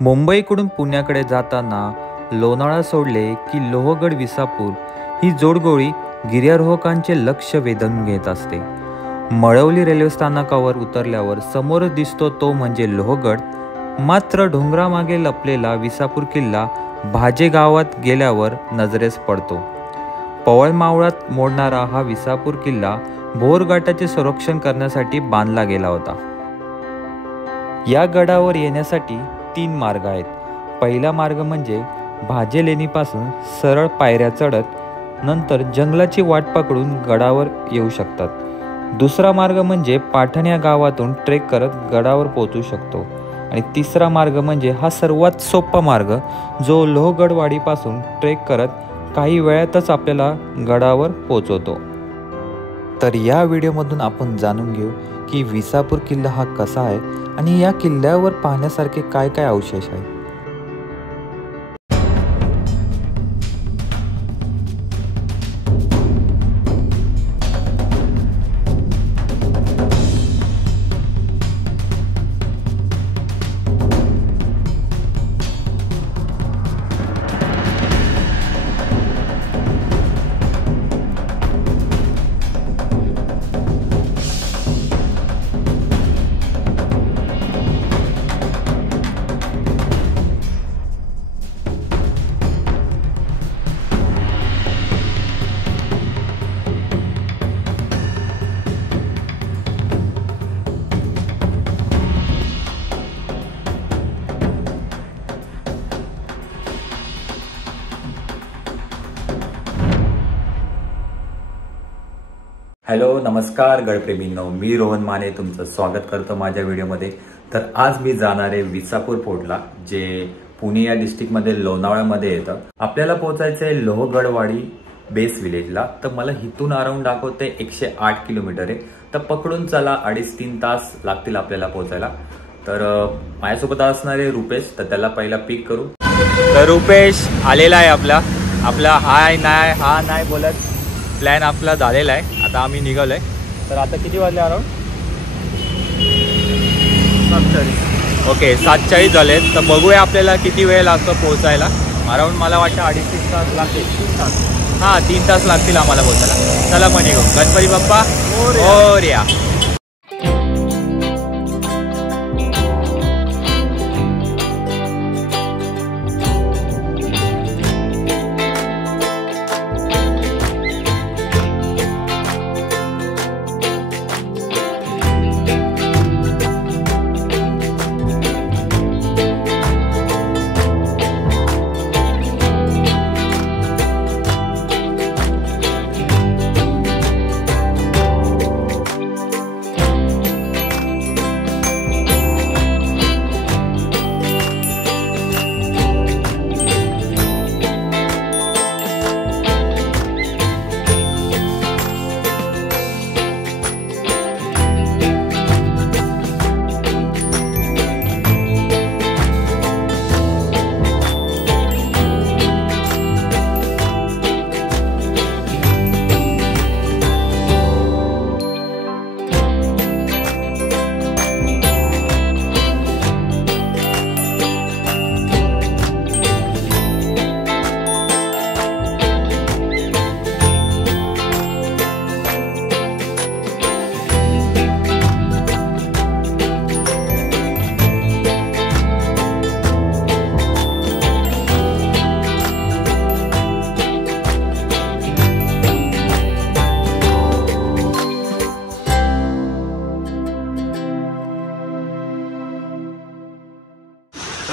मुंबईकडून पुण्याकडे जाताना लोणावळा सोडले की लोहगड विसापूर ही जोडगोळी गिर्यारोहकांचे लक्ष वेधून घेत असते. मळवली रेल्वे स्थानकावर उतरल्यावर समोरच दिसतो तो म्हणजे लोहगड. मात्र डोंगरामागे लपलेला विसापूर किल्ला भाजे गावात गेल्यावर नजरेस पडतो. पवळमावळात मोडणारा हा विसापूर किल्ला भोरघाटाचे संरक्षण करण्यासाठी बांधला गेला होता. या गडावर येण्यासाठी 3 मार्ग आहेत. पहिला मार्ग म्हणजे भाजे लेणीपासून सरळ पायऱ्या चढत नंतर जंगलाची वाट पकडून गडावर येऊ शकतात. दुसरा मार्ग म्हणजे पाटण या गावातून ट्रेक करत गडावर पोहोचू शकतो. आणि तिसरा मार्ग म्हणजे हा सर्वात सोपा मार्ग जो लोहगडवाडीपासून ट्रेक करत काही वेळातच आपल्याला गडावर पोहोचवतो. तर या व्हिडिओमधून आपण जाणून घेऊ की विसापूर किल्ला हा कसा आहे आणि या किल्ल्यावर पाहण्यासारखे काय काय अवशेष आहे. हॅलो, नमस्कार गडप्रेमींनो, मी रोहन माने तुमचं स्वागत करतो माझ्या व्हिडिओमध्ये. तर आज मी जाणार आहे विसापूर फोर्टला, जे पुणे या डिस्ट्रिक्टमध्ये लोणावळ्यामध्ये येतं. आपल्याला पोहोचायचं आहे लोहगडवाडी बेस विलेजला. तर मला इथून अराउंड दाखवते 108 किलोमीटर आहे. तर पकडून चला 2.5-3 तास लागतील आपल्याला पोहोचायला. तर माझ्यासोबत असणार आहे रुपेश, तर त्याला पहिला पिक करू. तर रुपेश आलेला आहे. आपला हाय नाही हा नाही बोलत प्लॅन आपला झालेला आहे. आता आम्ही निघालोय. तर आता किती वाजले अराउंड? 7:40. ओके, 7:40 झाले. तर बघूया आपल्याला किती वेळ लागतो पोहोचायला. अराउंड मला वाटतं 2.5-3 तास लागतील. 3 तास, हां 3 तास लागतील आम्हाला पोहोचायला. चला मग निघू. गणपती बाप्पा मोरया.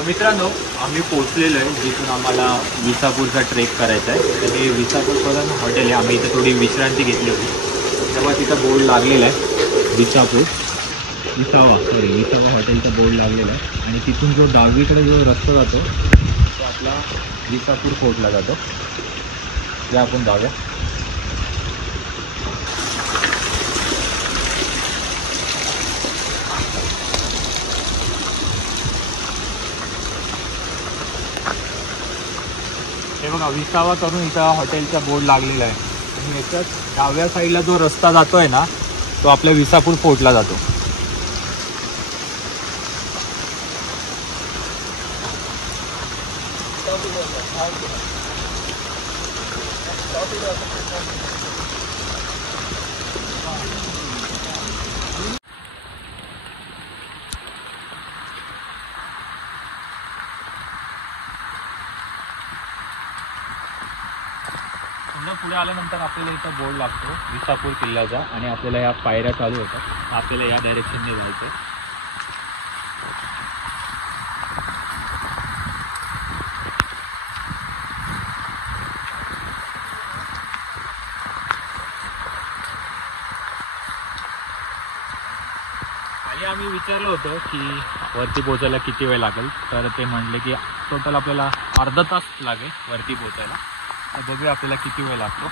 मित्रांनो, आम्ही पोहोचलेलो आहे जिथून आम्हाला विसापूरचा ट्रेक करायचा आहे. तर हे विसापूरपर्यंत हॉटेल आहे. आम्ही इथं थोडी विश्रांती घेतली होती, तेव्हा तिथं बोर्ड लागलेला आहे विसावा हॉटेलचा बोर्ड लागलेला आहे. आणि तिथून जो डावीकडे जो रस्ता जातो तो आपला विसापूर फोर्टला जातो. ते आपण जाऊया. हे बघा, विसावा करून इथं हॉटेलचा बोर्ड लागलेला आहे. आणि याच्यात डाव्या साईडला जो रस्ता जातो आहे ना, तो आपल्या विसापूर फोर्टला जातो. थोडं पुढे आल्यानंतर आपल्याला इथं बोर्ड लागतो विसापूर किल्ल्याचा आणि आपल्याला या पायऱ्या चालू होतात. आपल्याला या डायरेक्शनने जायचं. आणि आम्ही विचारलं होतं की वरती पोहोचायला किती वेळ लागेल, तर ते म्हणले की टोटल आपल्याला अर्धा तास लागेल वरती पोहोचायला. तर बघूया आपल्याला किती वेळ लागतो.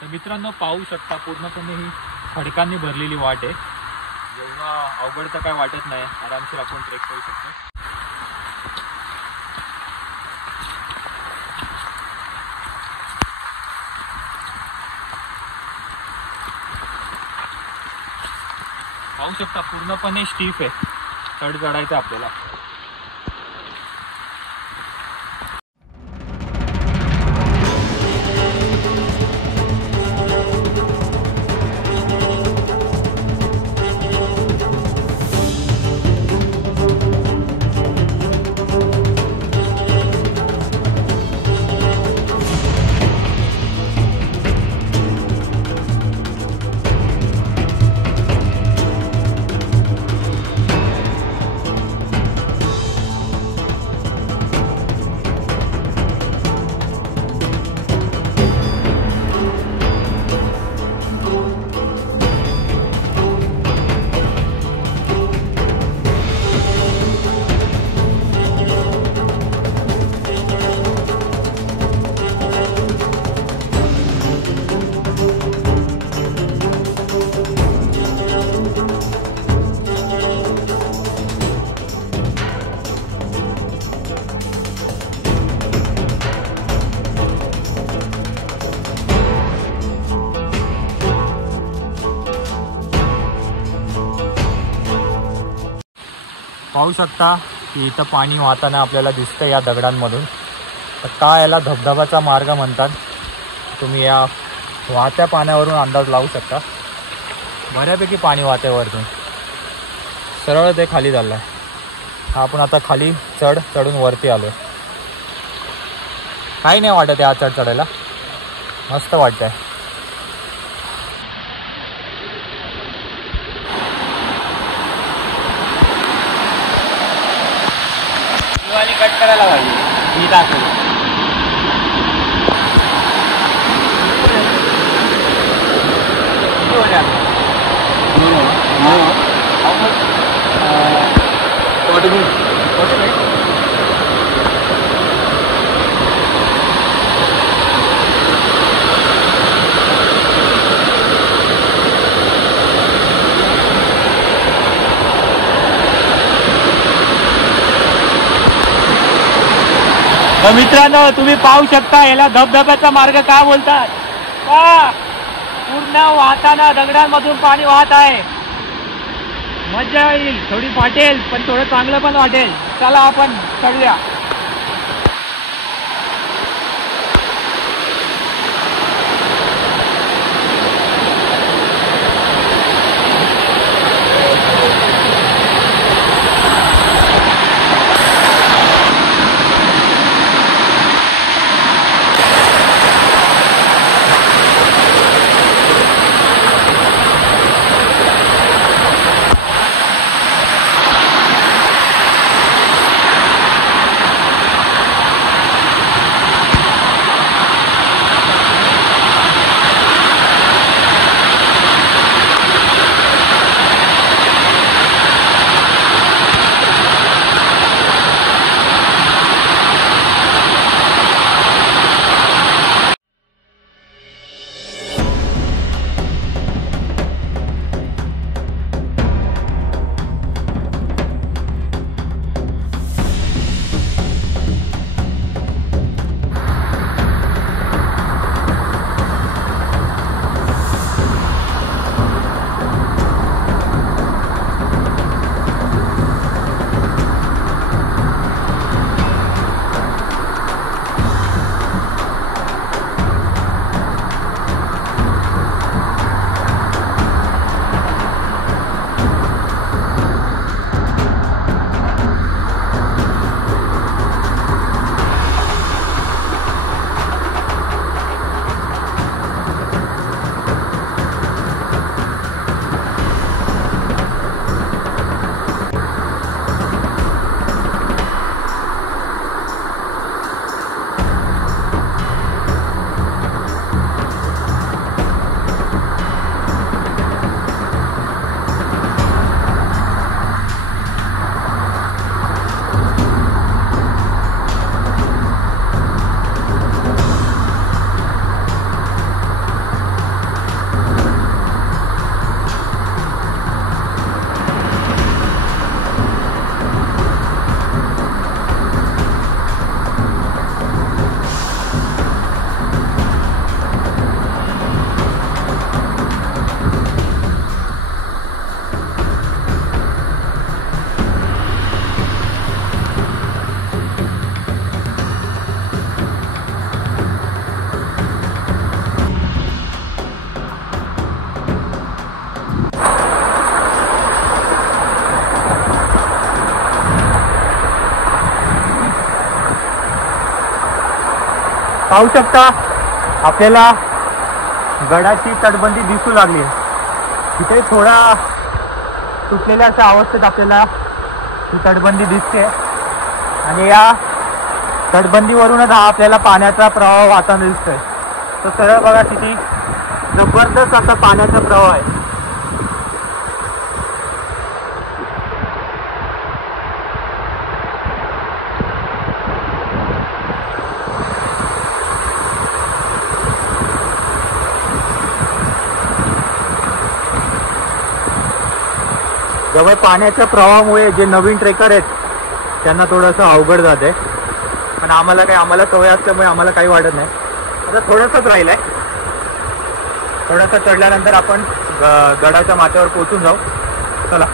तर मित्रांनो पाहू शकता पूर्णपणे ही खडकांनी भरलेली वाट आहे. जेवढा अवघड तर काय वाटत नाही, आरामशीर आपण ट्रेक करू शकतो. पाहू शकता पूर्णपणे स्टीफ आहे, चढ चढायचं आपल्याला. पाहू शकता की इथं पाणी वाहताना आपल्याला दिसतं या दगडांमधून. तर का याला धबधबाचा मार्ग म्हणतात, तुम्ही या वाहत्या पाण्यावरून अंदाज लावू शकता. बऱ्यापैकी पाणी वाहते वरतून, सरळ ते खाली चाललं आहे. आपण आता खाली चढून वरती आलो आहे. काही नाही वाटत या चढ चढायला, मस्त वाटतं आहे. कट करायला पाहिजे ही दाखव. तर मित्रांनो तुम्ही पाहू शकता याला धबधब्याचा मार्ग का बोलतात. का पूर्ण वाहताना दगडांमधून पाणी वाहत आहे. मजा येईल, थोडी वाटेल पण थोडं चांगलं पण वाटेल. चला आपण चढूया. पाहू शकता आपल्याला गडाची तटबंदी दिसू लागली. तिथे थोडा तुटलेल्या अशा अवस्थेत आपल्याला ही तटबंदी दिसते आणि या तटबंदीवरूनच हा आपल्याला पाण्याचा प्रवाह वाहताना दिसतोय. तो सरळ बघा किती जबरदस्त असा पाण्याचा प्रवाह आहे. जवळ पाण्याच्या प्रवाहामुळे जे नवीन ट्रेकर आहेत त्यांना थोडंसं अवघड जाते, पण आम्हाला सवय असल्यामुळे आम्हाला काही वाटत नाही. आता थोडंसंच राहिलंय. थोडंसं चढल्यानंतर आपण गडाच्या माथ्यावर पोहोचून जाऊ. चला.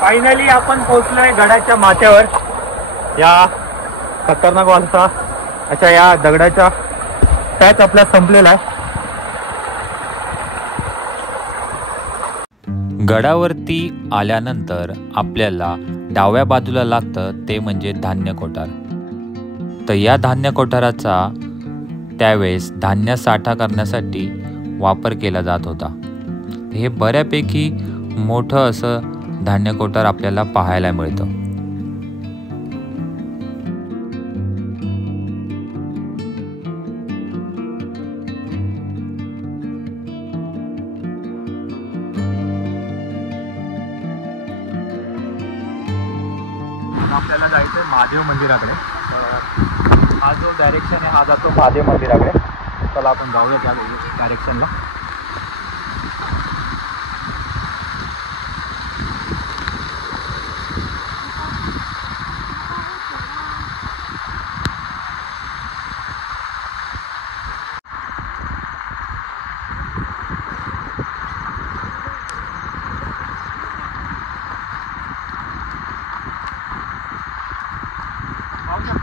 फायनली आपण पोहोचलोय गडाच्या माथ्यावर. या खतरनाक वालसा अशा या दगडाच्या पॅच आपल्या संपलेला आहे. गडावरती आल्यानंतर आपल्याला डाव्या बाजूला लागतं ते म्हणजे धान्य कोठार. तर या धान्य कोठाराचा त्यावेळेस धान्य साठा करण्यासाठी वापर केला जात होता. हे बऱ्यापैकी मोठं असं धान्य कोठार आपल्याला पाहायला मिळतं. आपल्याला जायचंय महादेव मंदिराकडे. हा जो डायरेक्शन आहे हा जातो महादेव मंदिराकडे. चला आपण जाऊया त्या डायरेक्शनला.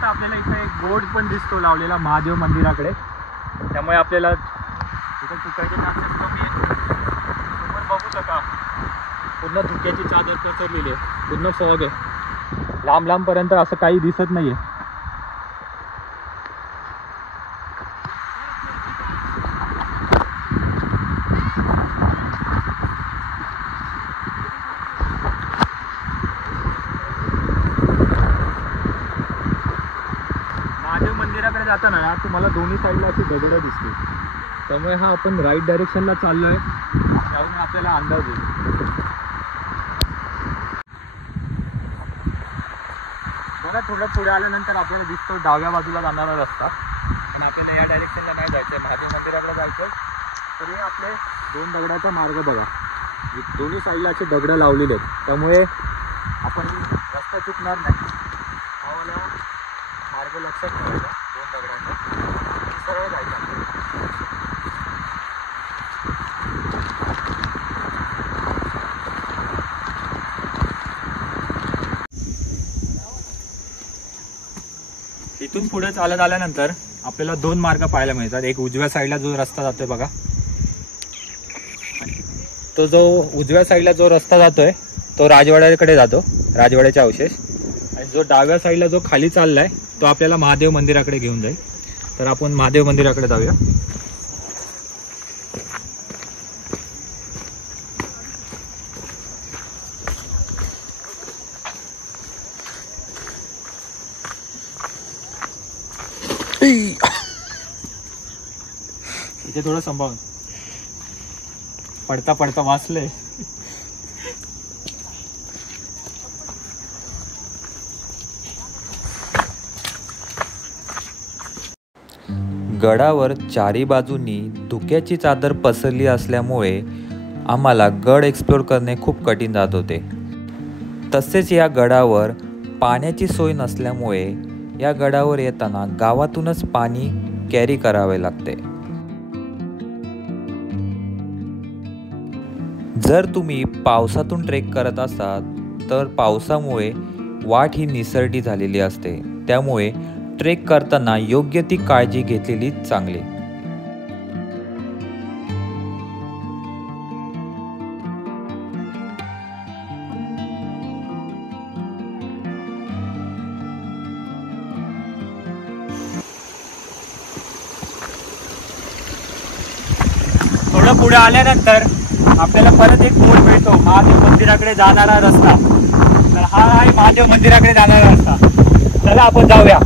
आपल्याला इथे एक बोर्ड पण दिसतो लावलेला महादेव मंदिराकडे. त्यामुळे आपल्याला इथे चुकायचे चान्सेस कमी आहेत. समोर बघू शका पूर्ण धुक्याची चादर पसरलेली आहे. पूर्ण फॉग आहे. लांब लांबपर्यंत असं काही दिसत नाहीये. मंदिराकडे जाताना यार तुम्हाला दोन्ही साईडला अशी दगडं दिसते. त्यामुळे हा आपण राईट डायरेक्शनला चाललोय त्यावरून आपल्याला अंदाज येईल. बघा थोडं पुढे आल्यानंतर आपल्याला दिसतो डाव्या बाजूला जाणारा रस्ता. पण आपल्याला या डायरेक्शनला नाही जायचं आहे, महादेव मंदिराकडे जायचं. तर हे आपले दोन दगडाचा मार्ग बघा. दोन्ही साईडला असे दगडं लावलेले आहेत. त्यामुळे आपण रस्ता चुकणार नाही. आम्हाला मार्ग लक्षात ठेवायचा. दोन दगडांचा सरळ जायचं. इथून पुढे चालत आल्यानंतर आपल्याला दोन मार्ग पाहायला मिळतात. एक उजव्या साईडला जो रस्ता जातोय बघा, तो जो उजव्या साईडला जो रस्ता जातोय तो राजवाड्याकडे जातो, राजवाड्याचे अवशेष. आणि जो डाव्या साईडला जो खाली चाललाय तो आपल्याला महादेव मंदिराकडे घेऊन जाईल. तर आपण महादेव मंदिराकडे जाऊया. इथे थोडं सांभाळून पडता पडता वाचलंय. गडावर चारी बाजूनी धुक्याची चादर पसरली असल्यामुळे आम्हाला गड एक्सप्लोर करणे खूप कठीण जात होते. तसेच या गडावर पाण्याची सोय नसल्यामुळे या गडावर येताना गावातूनच पाणी कॅरी करावे लागते. जर तुम्ही पावसातून ट्रेक करत असाल तर पावसामुळे वाट ही निसरडी झालेली असते, त्यामुळे ट्रेक करताना योग्य ती काळजी घेतलेली चांगली. थोडं पुढे आल्यानंतर आपल्याला परत एक मोड मिळतो महादेव मंदिराकडे जाणारा रस्ता. तर हा आहे महादेव मंदिराकडे जाणारा रस्ता. चला आपण जाऊया.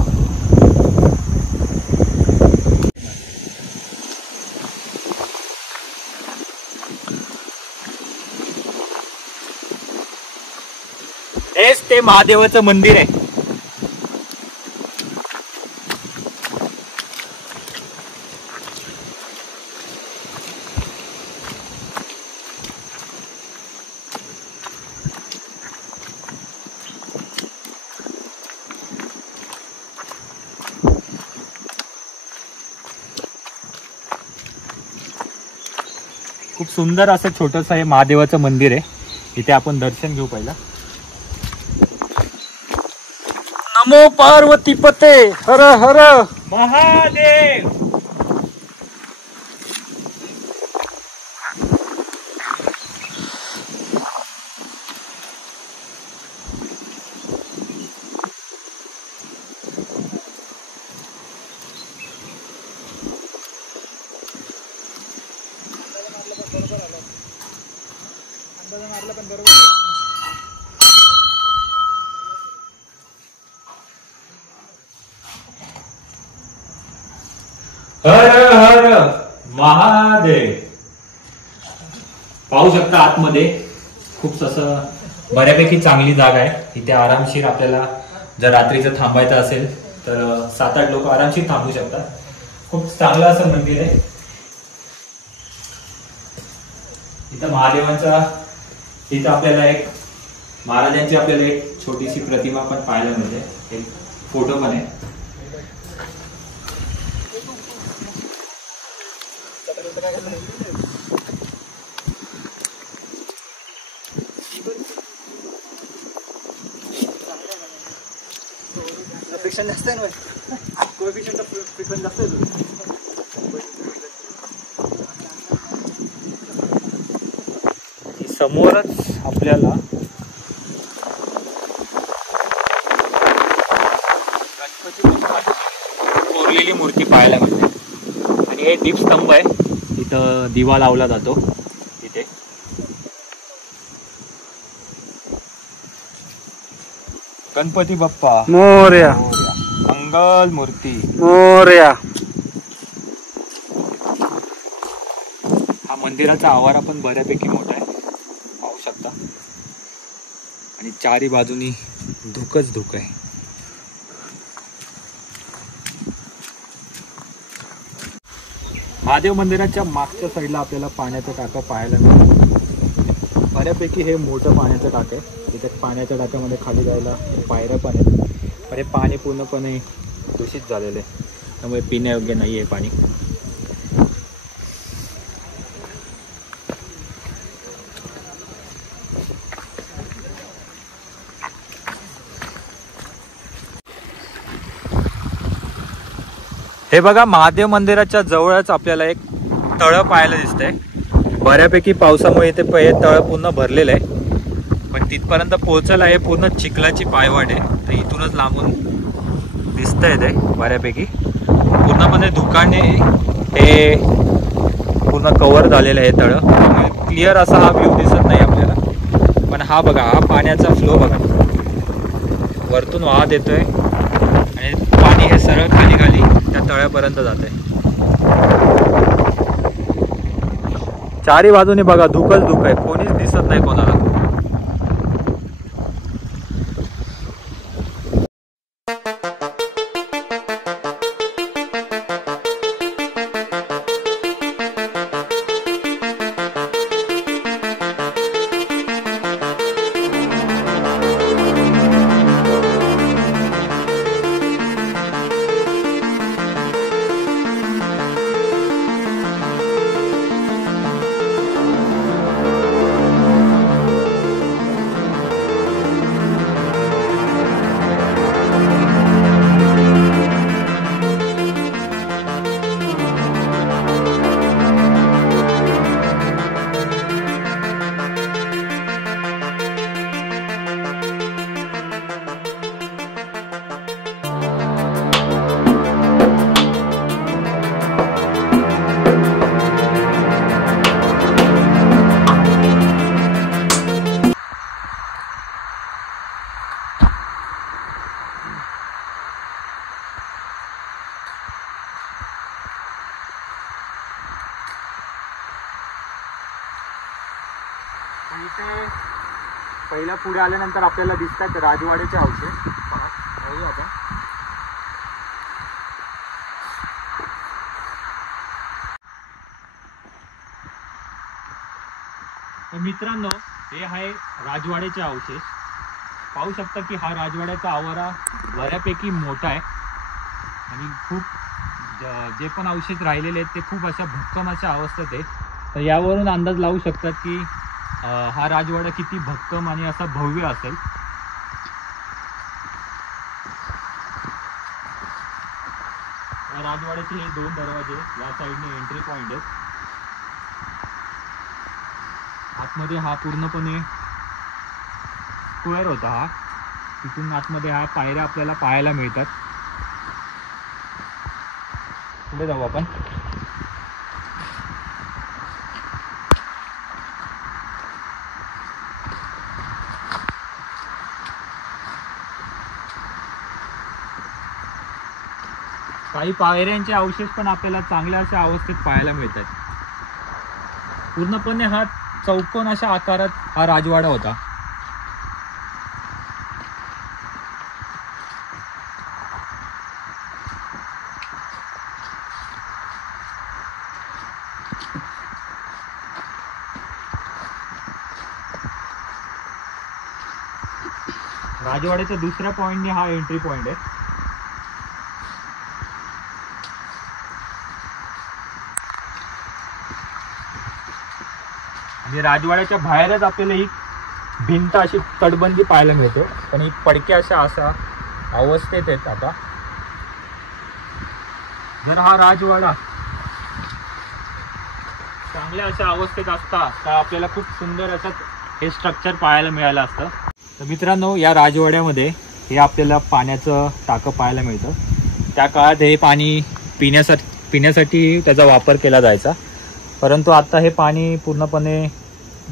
हेच ते महादेवाचं मंदिर आहे. खूप सुंदर असं छोटंसं हे महादेवाचं मंदिर आहे. इथे आपण दर्शन घेऊ पहिला. नमो पार्वती पते हर हर महादेव. हर हर महादेव. पाहू शकता आतमध्ये खूप असं बऱ्यापैकी चांगली जागा आहे. इथे आरामशीर आपल्याला जर रात्रीचं थांबायचं असेल तर 7-8 लोक आरामशीर थांबू शकतात. खूप चांगलं असं मंदिर आहे. इथं महादेवांचा इथं आपल्याला एक महाराजांची आपल्याला एक छोटीशी प्रतिमा पण पाहायला मिळते. एक फोटो पण आहे. फ्रिक्शन जास्त आहे ना, कोएफिशियंट फ्रिक्शन जास्त आहे. समोरच आपल्याला कोरलेली मूर्ती पाहायला मिळते. आणि हे दीपस्तंभ आहे. इथं दिवा लावला जातो. इथे गणपती बाप्पा मोरया. मंगल मूर्ती मोरया. हा मंदिराचा आवारा पण बऱ्यापैकी मोठा आहे, पाहू शकता. आणि चारी बाजूनी धुकच धुक आहे. महादेव मंदिराच्या मागच्या साईडला आपल्याला पाण्याचं टाकं पाहायला मिळतं. बऱ्यापैकी हे मोठं पाण्याचं टाकं आहे. इथे पाण्याच्या टाक्यामध्ये खाली जायला पायऱ्या पण आहेत. पण हे पाणी पूर्णपणे दूषित झालेलं आहे, त्यामुळे पिण्यायोग्य नाही आहे पाणी. हे बघा, महादेव मंदिराच्या जवळच आपल्याला एक तळं पाहायला दिसतंय. बऱ्यापैकी पावसामुळे इथे तळं पूर्ण भरलेलं आहे. पण तिथपर्यंत पोहोचायला हे पूर्ण चिखलाची पायवाट आहे. तर इथूनच लांबून दिसतंय ते बऱ्यापैकी. पूर्णपणे धुकाने हे पूर्ण कव्हर झालेलं आहे तळं. क्लिअर असा हा व्ह्यू दिसत नाही आपल्याला. पण हा बघा, हा पाण्याचा फ्लो बघा, वरतून वाहत येतोय आणि पाणी हे सरळ खाली त्या तळ्यापर्यंत जाते. चारी बाजूने बघा धुकच धुक आहे, कोणीच दिसत नाही कोणाला. इथे पहिला पुढे आल्यानंतर आपल्याला दिसतात राजवाड्याचे अवशेष. बघूया आपण. तर मित्रांनो, हे आहे राजवाड्याचे अवशेष. पाहू शकता की हा राजवाड्याचा आवारा बऱ्यापैकी मोठा आहे आणि खूप जे पण अवशेष राहिलेले आहेत ते खूप अशा भक्कम अशा अवस्थेत आहे. तर यावरून अंदाज लावू शकतात की हा राजवाडा किती भक्कम आणि असा भव्य असेल. या राजवाड्याचे हे 2 दरवाजे, या साईडने एंट्री पॉइंट आहेत. आतमध्ये हा पूर्णपणे स्क्वेअर होता. हा तिथून आतमध्ये हा पायऱ्या आपल्याला पाहायला मिळतात. पुढे जाऊ आपण. काही पायऱ्यांचे अवशेष पण आपल्याला चांगल्या अशा अवस्थेत पाहायला मिळतात. पूर्णपणे हा चौकोन अशा आकारात हा राजवाडा होता. राजवाड्याच्या दुसऱ्या पॉइंटने हा एंट्री पॉइंट आहे. आणि राजवाड्याच्या बाहेरच आपल्याला ही भिंत अशी तटबंदी पाहायला मिळते, पण ही पडक्या अशा अवस्थेत आहेत. आता जर हा राजवाडा चांगल्या अशा अवस्थेत असता तर आपल्याला खूप सुंदर असं हे स्ट्रक्चर पाहायला मिळालं असतं. तर मित्रांनो, या राजवाड्यामध्ये हे आपल्याला पाण्याचं टाकं पाहायला मिळतं. त्या काळात हे पाणी पिण्यासाठी त्याचा वापर केला जायचा, परंतु आता हे पाणी पूर्णपणे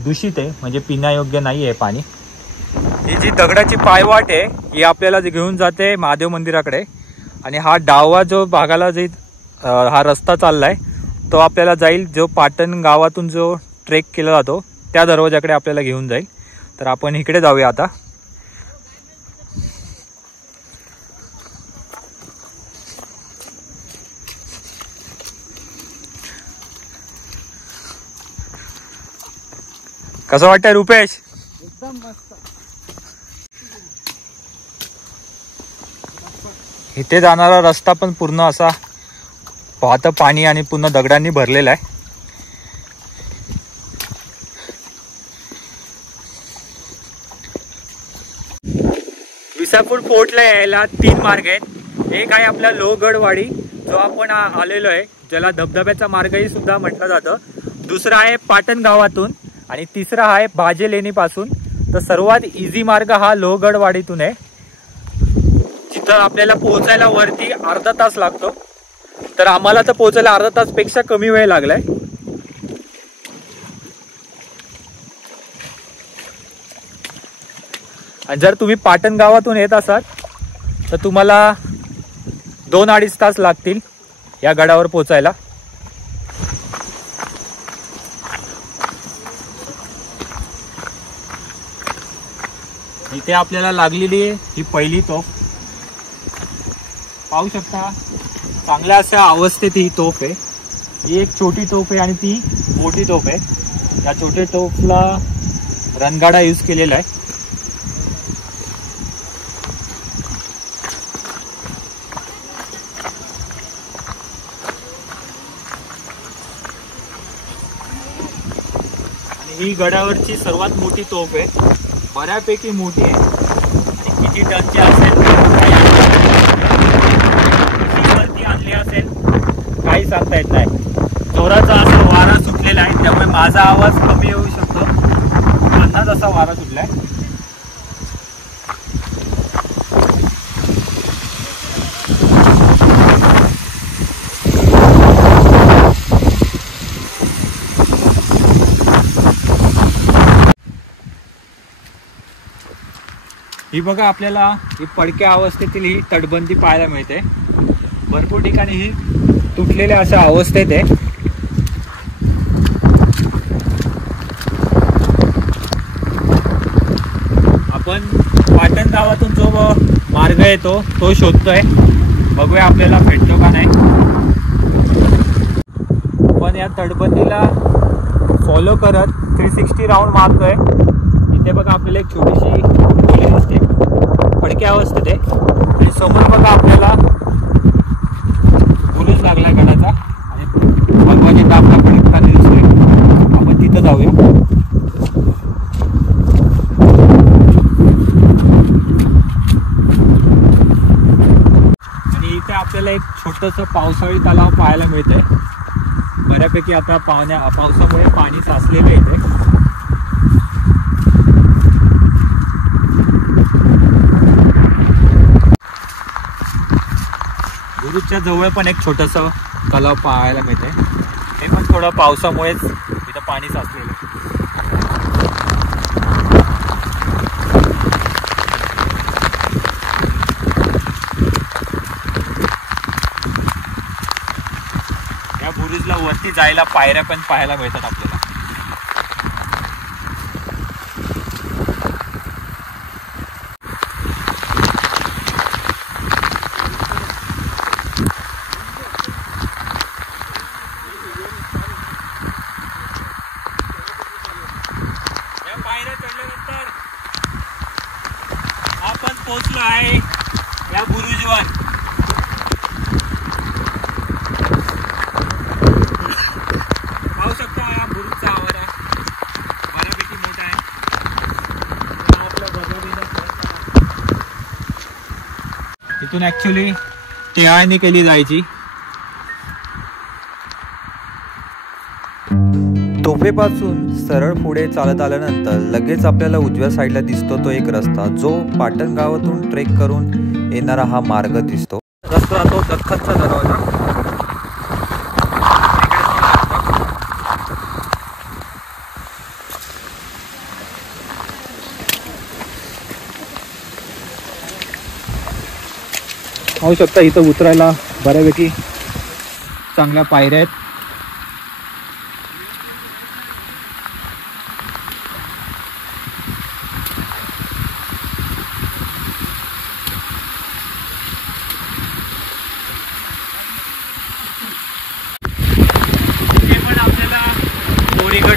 दूषित आहे, म्हणजे पिण्यायोग्य नाही आहे पाणी. ही जी दगडाची पायवाट आहे ही आपल्याला घेऊन जाते महादेव मंदिराकडे. आणि हा डावा जो भागाला जे हा रस्ता चाललाय तो आपल्याला जाईल, जो पाटण गावातून जो ट्रेक केला जातो त्या दरवाजाकडे आपल्याला घेऊन जाईल. तर आपण इकडे जाऊया आता. कसं वाटतंय रुपेश? एकदम मस्त. इथे जाणारा रस्ता पण पूर्ण असा पाहतं पाणी आणि पूर्ण दगडांनी भरलेला आहे. विसापूर फोर्टला यायला 3 मार्ग आहेत. एक आहे आपला लोहगडवाडी, जो आपण आलेलो आहे, ज्याला धबधब्याचा मार्गही सुद्धा म्हटलं जातं. दुसरा आहे पाटण गावातून आणि तिसरा आहे भाजे लेणीपासून. तर सर्वात इझी मार्ग हा लोहगडवाडीतून आहे, जिथं आपल्याला पोहोचायला वरती अर्धा तास लागतो. तर आम्हाला तर पोहोचायला अर्धा तास पेक्षा कमी वेळ लागलाय. आणि जर तुम्ही पाटण गावातून येत असाल तर तुम्हाला 2-2.5 तास लागतील या गडावर पोचायला. इथे आपल्याला लागलेली आहे ही पहिली तोफ. पाहू शकता चांगल्या अशा अवस्थेत ही तोफ आहे. ही एक छोटी तोफ आहे आणि ती मोठी तोफ आहे. या छोट्या तोफला रणगाडा यूज केलेला आहे. आणि ही गडावरची सर्वात मोठी तोफ आहे. बऱ्यापैकी मोठी आहे आणि किती टनची असेल वरती आणली असेल काही सांगता येत नाही. जोराचा असा वारा सुटलेला आहे त्यामुळे माझा आवाज कमी येऊ शकतो. अंदाज असा वारा सुटलाय. ही बघा आपल्याला ही पडक्या अवस्थेतील ही तटबंदी पाहायला मिळते. भरपूर ठिकाणी ही तुटलेल्या अशा अवस्थेत आहे. आपण पाटण गावातून जो मार्ग येतो तो शोधतोय. बघूया आपल्याला भेटतो का नाही. पण या तटबंदीला फॉलो करत 360 राऊंड मारतोय. इथे बघा आपल्याला एक छोटीशी खोली दिसते पडक्या अवस्थेत आहे. आणि समोर बघा आपल्याला बुरुज लागलाय गडाचा आणि भगवान इथं आपला पडकताना दिसतोय. आपण तिथं जाऊया. आणि इथे आपल्याला एक छोटंसं पावसाळी तलाव पाहायला मिळतंय. बऱ्यापैकी आता पावसामुळे पाणी साचलेलं आहे इथे. बुरुजच्या जवळ पण एक छोटंसं तलाव पाहायला मिळते. हे पण थोडं पावसामुळेच इथं पाणी साचलेलं. या बुरुजला वरती जायला पायऱ्या पण पाहायला मिळतात आपल्याला. आपण पोहोचलो आहे या बुरुजवर. पाहू शकता या बुरुजचा आवारा बऱ्यापैकी मोठा आहे. इथून ऍक्च्युली टेहाळणी केली जायची. तोफेपासून सरळ पुढे चालत आल्यानंतर लगेच आपल्याला उजव्या साईडला दिसतो तो एक रस्ता जो पाटण गावातून ट्रेक करून येणारा हा मार्ग दिसतो. रस्ता तो दख्खनचा दरवाजा. पाहू शकता इथं उतरायला बऱ्यापैकी चांगल्या पायऱ्या आहेत.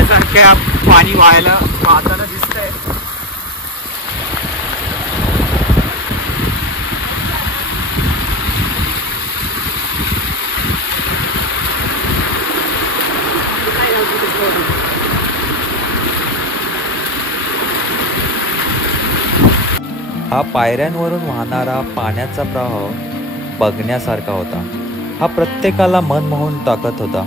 सारख्या पाणी वाहताना दिसतंय. हा पायऱ्यांवरून वाहणारा पाण्याचा प्रवाह बघण्यासारखा होता. हा प्रत्येकाला मन मोहून टाकत होता.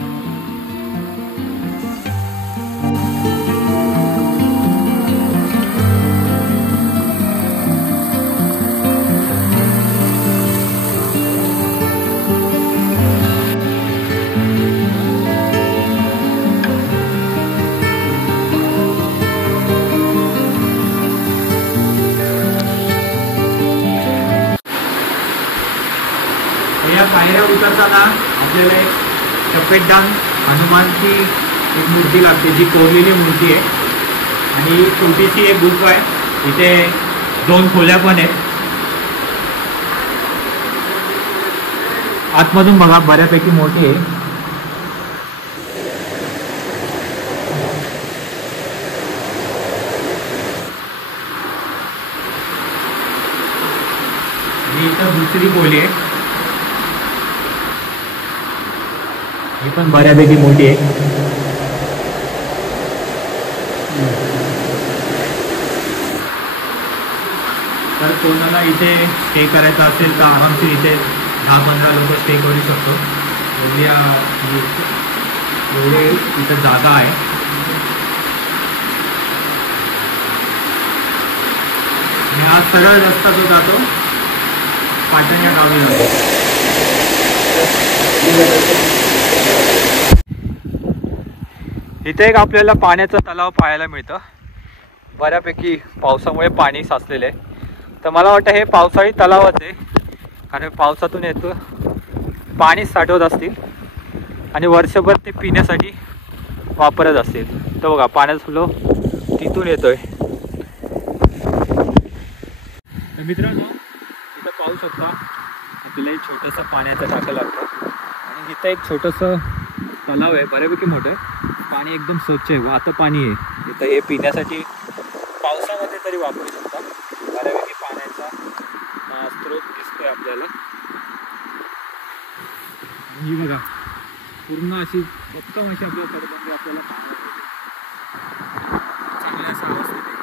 या पायऱ्या उतरताना आपल्याला एक चपेटदान हनुमानची एक मूर्ती लागते, जी कोरलेली मूर्ती आहे आणि छोटीशी एक गुफा आहे. इथे 2 खोल्या पण आहेत. आतमधून बघा बऱ्यापैकी मोठी आहे. ही इथं दुसरी खोली आहे, ही पण बऱ्यापैकी मोठी आहे. तर कोणाला इथे स्टे करायचा असेल तर आरामशीर इथे 10-15 लोक स्टे करू शकतो. एवढे इथं जागा आहे. आणि हा सरळ रस्ता जो जातो पाटण या गावी जातो. इथे एक आपल्याला पाण्याचा तलाव पाहायला मिळतं. बऱ्यापैकी पावसामुळे पाणी साचलेलं आहे. तर मला वाटतं हे पावसाळी तलावच आहे, कारण पावसातून येतं पाणी साठवत असतील आणि वर्षभर ते पिण्यासाठी वापरत असतील. तर बघा पाण्याचा फ्लो तिथून येतोय. तर मित्रांनो इथं पाहू शकता आपल्याला एक छोटंसं पाण्याचं टाकं लागतं आणि इथं एक छोटंसं तलाव आहे, बऱ्यापैकी मोठं आहे. पाणी एकदम स्वच्छ आहे, वाहतं पाणी आहे. इथं हे पिण्यासाठी पावसामध्ये तरी वापरू शकता. बऱ्यापैकी पाण्याचा स्रोत दिसतोय आपल्याला. ही बघा पूर्ण अशी उत्तम अशी आपल्या तटबंदी आपल्याला पाहायला मिळते. चांगल्या अशा अवस्थेत आहे.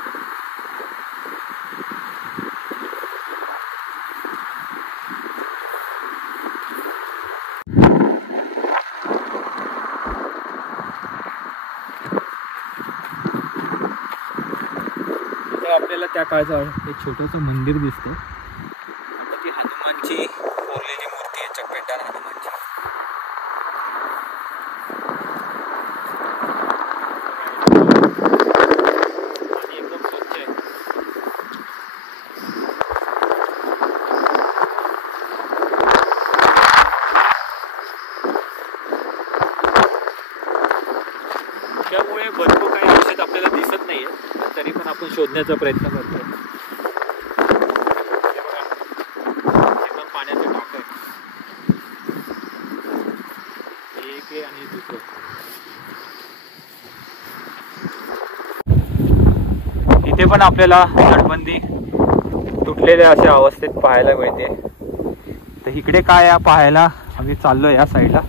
आपल्याला त्या काळचं एक छोटंसं मंदिर दिसतं. आता ती हनुमानची कोरलेली मूर्ती आहे, चपेटदार हनुमानची. आणि एकदम स्वच्छ आहे. त्यामुळे भरपूर काही औषध आपल्याला दिसत नाहीये, तरी पण आपण शोधण्याचा प्रयत्न करतो. हे पण पाण्याचं टाक आहे, एक आहे आणि दुसरं. इथे पण आपल्याला तटबंदी तुटलेल्या अशा अवस्थेत पाहायला मिळते. तर इकडे काय पाहायला आम्ही चाललो या साईडला.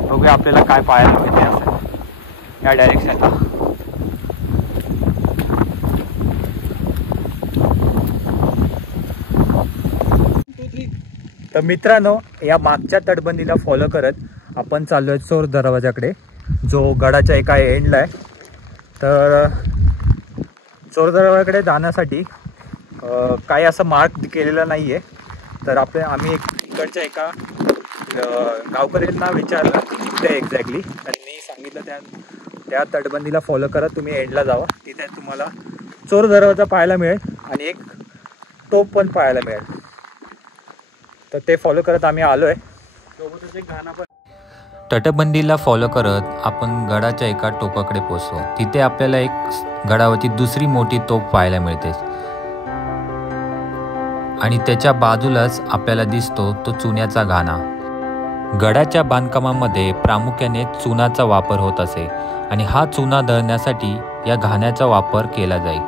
बघूया आपल्याला काय पाहायला मिळते असं या डायरेक्शनला. तर मित्रांनो या मागच्या तटबंदीला फॉलो करत आपण चाललोय चोर दरवाजाकडे, जो गडाच्या एका एंडला आहे. तर चोर दरवाजाकडे जाण्यासाठी काही असं मार्क केलेला नाही आहे. तर आम्ही इकडच्या एका गावकऱ्यांना विचारलं कुठे एक्झॅक्टली, त्यांनी सांगितलं त्या तटबंदीला फॉलो करत तुम्ही एंडला जावा, तिथे तुम्हाला चोर दरवाजा पाहायला मिळेल आणि एक तोफ पण पाहायला मिळेल. तर ते फॉलो करत आम्ही आलोय. सोबतच एक गाणं पण. तटबंदीला फॉलो करत आपण गडाच्या एका टोकाकडे पोहोचतो. तिथे आपल्याला एक गडावरती दुसरी मोठी तोफ पाहायला मिळते आणि त्याच्या बाजूलाच आपल्याला दिसतो तो चुन्याचा घाणा. गडाच्या बांधकामामध्ये प्रामुख्याने चुनाचा वापर होत असे आणि हा चुना दळण्यासाठी या घाण्याचा वापर केला जाईल.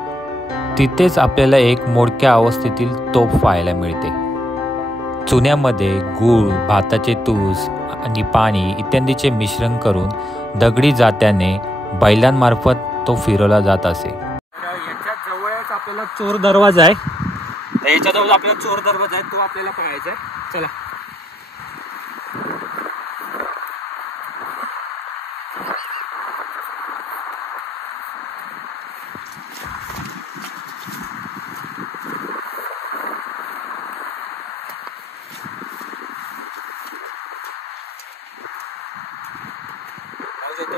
तिथेच आपल्याला एक मोडक्या अवस्थेतील तोफ पाहायला मिळते. चुन्यामध्ये गूळ, भाताचे तूस आणि पाणी इत्यादीचे मिश्रण करून दगडी जात्याने बैलांमार्फत तो फिरवला जात असे. याच्या जवळच आपल्याला चोर दरवाजा आहे. तर याच्याजवळ आपल्याला चोर दरवाजा आहे, तो आपल्याला पाहायचा आहे. चला.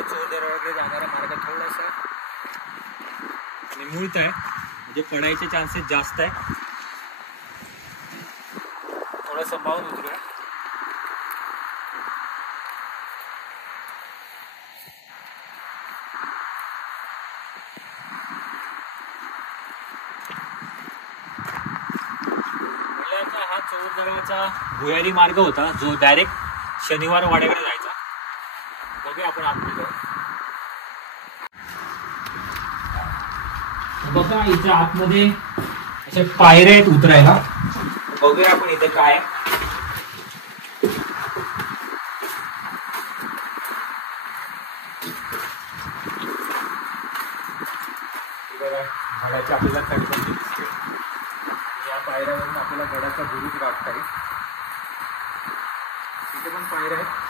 चोर दरवाजाकडे जाणारा मार्ग थोडासा निमुळत आहे, म्हणजे पडायचे चान्सेस जास्त आहे. थोडं संभावून उतरूया. भुयारी मार्ग होता जो डायरेक्ट शनिवार वाड्याकडे जायचा. बघूया आपण आतमध्ये. बघा इथे आतमध्ये असे पायऱ्या आहेत उतरायला. बघूया आपण इथे काय आहे. झाडाची आपल्याला तटबंदी दिसते आणि या पायऱ्यावरून आपल्याला गडाचा बुरुज गाठता येईल. इथे पण पायऱ्या आहेत.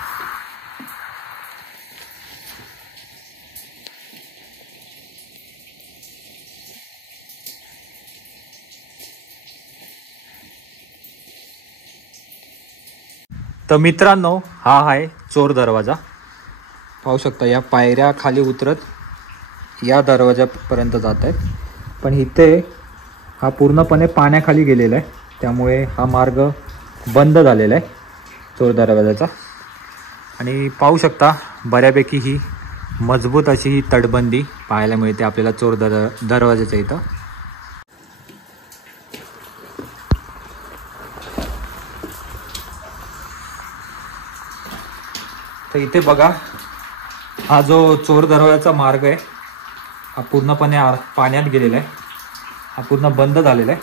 तर मित्रांनो, हा आहे चोर दरवाजा. पाहू शकता या पायऱ्या खाली उतरत या दरवाजापर्यंत जात आहेत. पण इथे हा पूर्णपणे पाण्याखाली गेलेला आहे, त्यामुळे हा मार्ग बंद झालेला आहे चोर दरवाजाचा. आणि पाहू शकता बऱ्यापैकी ही मजबूत अशी ही तटबंदी पाहायला मिळते आपल्याला चोर दरवाजाच्या इथं. तर इथे बघा, हा जो चोर दरवाजाचा मार्ग आहे हा पूर्णपणे पाण्यात गेलेला आहे. हा पूर्ण बंद झालेला आहे.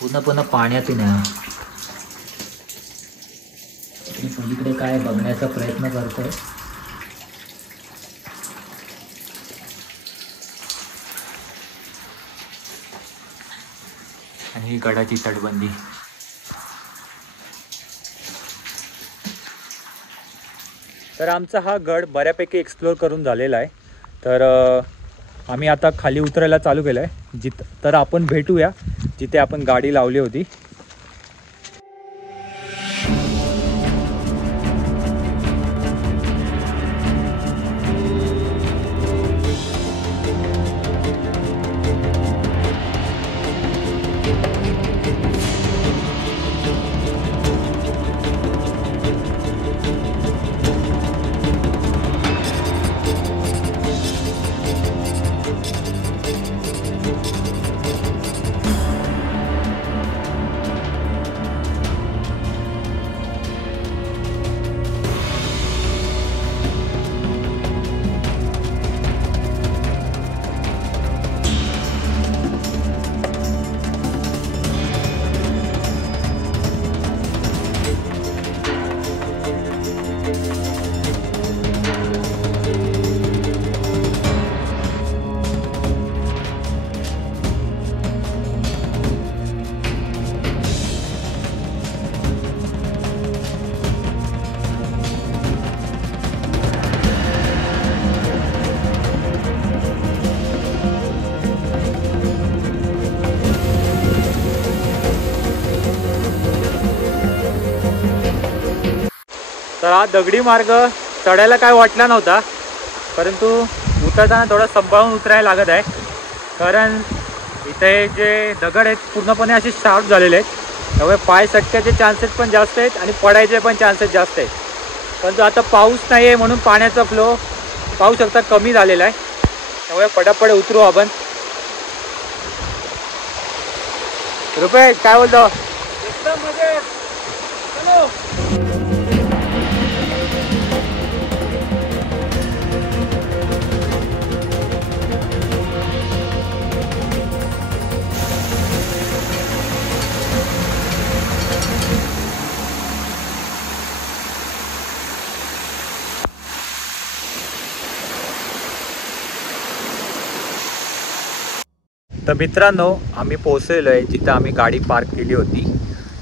पूर्णपणे पाण्यातून आहे. सगळीकडे काय बघण्याचा प्रयत्न करतोय. आणि ही गडाची तटबंदी. तर आमचा हा गड बऱ्यापैकी एक्सप्लोअर करून झालेला आहे. तर आम्ही आता खाली उतरायला चालू केलं आहे. तर आपण भेटूया जिथे आपण गाडी लावली होती. तर हा दगडी मार्ग चढायला काय वाटला नव्हता, परंतु उतरताना थोडं सांभाळून उतरायला लागत आहे. कारण इथे जे दगड आहेत पूर्णपणे असे शार्प झालेले आहेत, त्यामुळे पाय सटकायचे चान्सेस पण जास्त आहेत आणि पडायचे पण चान्सेस जास्त आहेत. परंतु आता पाऊस नाही आहे म्हणून पाण्याचा फ्लो पाहू शकता कमी झालेला आहे, त्यामुळे पटापट उतरू आपण. रुपये काय बोलतो? एकदम मजेत. चलो. तर मित्रांनो, आम्ही पोहोचलेलो आहे जिथं आम्ही गाडी पार्क केली होती.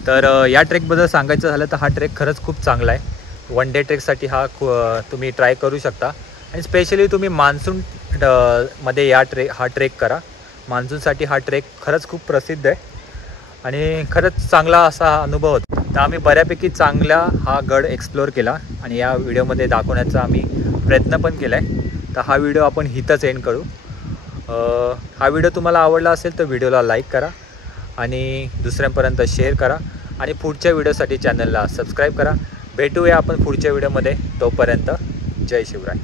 तर या ट्रेकबद्दल सांगायचं झालं तर हा ट्रेक खरंच खूप चांगला आहे. वन डे ट्रेकसाठी हा तुम्ही ट्राय करू शकता. आणि स्पेशली तुम्ही मान्सून मध्ये हा ट्रेक करा. मान्सूनसाठी हा ट्रेक खरंच खूप प्रसिद्ध आहे आणि खरंच चांगला असा अनुभव होता. तर आम्ही बऱ्यापैकी चांगला हा गड एक्सप्लोअर केला आणि या व्हिडिओमध्ये दाखवण्याचा आम्ही प्रयत्न पण केला आहे. तर हा व्हिडिओ आपण इथंच एंड करू. हा व्हिडिओ तुम्हाला आवडला असेल तर व्हिडिओला लाईक करा आणि दुसऱ्यांपर्यंत शेअर करा आणि पुढच्या व्हिडिओसाठी चॅनलला सबस्क्राईब करा. भेटूया आपण पुढच्या व्हिडिओमध्ये. तोपर्यंत जय शिवराय.